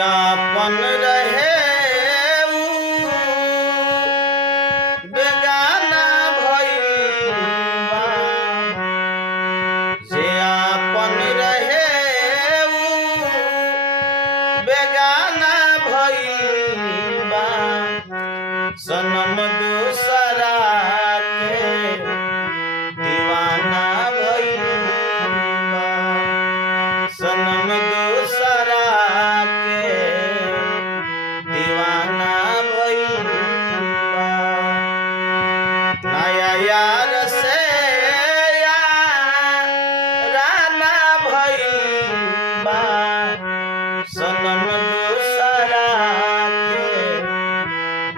आपन रहे ऊ बेगाना भइल बा। जे आपन रहे ऊ बेगाना भइल बा। सनम दूसरा के दीवाना भइल बा। सनम दूसरा के दीवाना भइल बा। नया यार से याराना भइल बा। सनम दूसरा के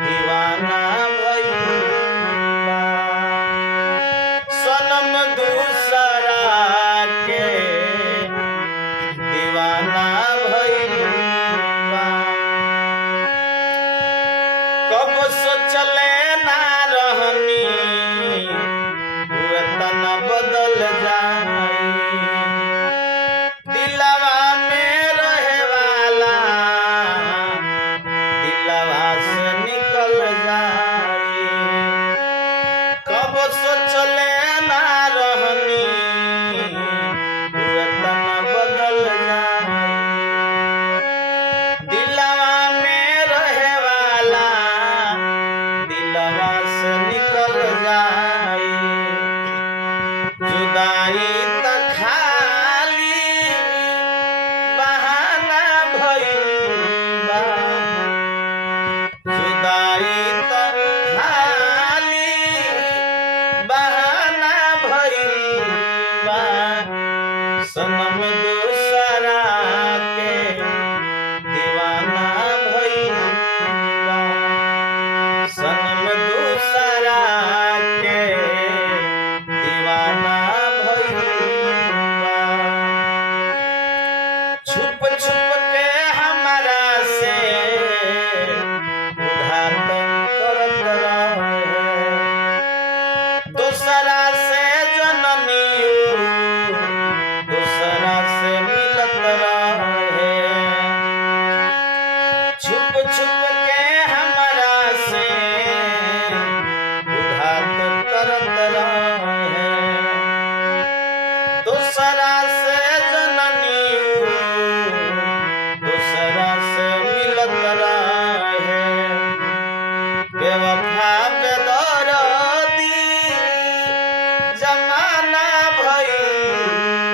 दीवाना भइल बा। सनम दूसरा के दीवाना भइल बा। कब सोचले ना रहनी तना बदल जाई। दिलवा में रहे वाला दिलवा से निकल जाई। कब सोचले ना रहनी तना बदल जाई। दिलवा में रहे वाला दिलवा से निकल जाई। जुदाई त खाली बहाना भइल बा। जुदाई त खाली बहाना भइल बा। सनम दूसरा के दीवाना भइल बा। सनम दूसरा के दीवाना भइल बा। छुप छुप के हमरा से घात करत रहे। दूसरा से जननी दूसरा से मिलत रहे। छुप छुप के हमरा से घात करत रहे। दूसरा से जननी दूसरा से मिलत रहे। बेवफा बेदर्दी जमाना भइल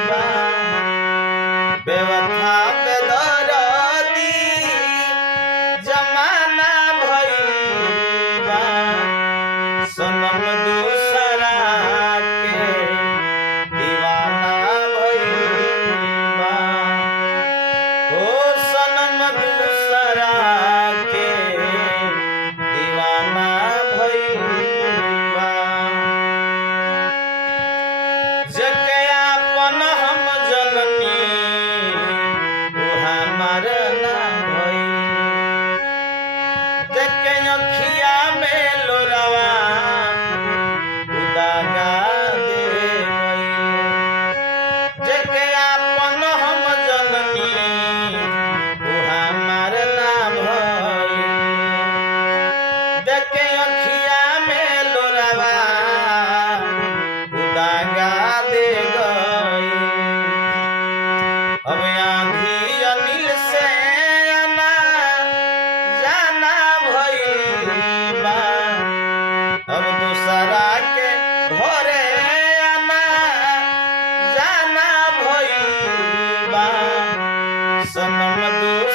बा। बेवफा बेदर्दी जमाना भइल बा। सनम दूसरा के दीवाना भइल बा। ओ सनम दूसरा के दीवाना भइल बा। जेके आपन हम जननी उ हमार ना भइल। जेके अखिया में लोरावा उदागा दे गइल। जेके आपन हम जननी उ हमार ना भइल। जेके अखिया में लोरावा उदागा दे गइल। अब आंधी अनिल से आना जाना भइल बा। अब दूसरा के घरे आना जाना भइल बा। सनम दूसरा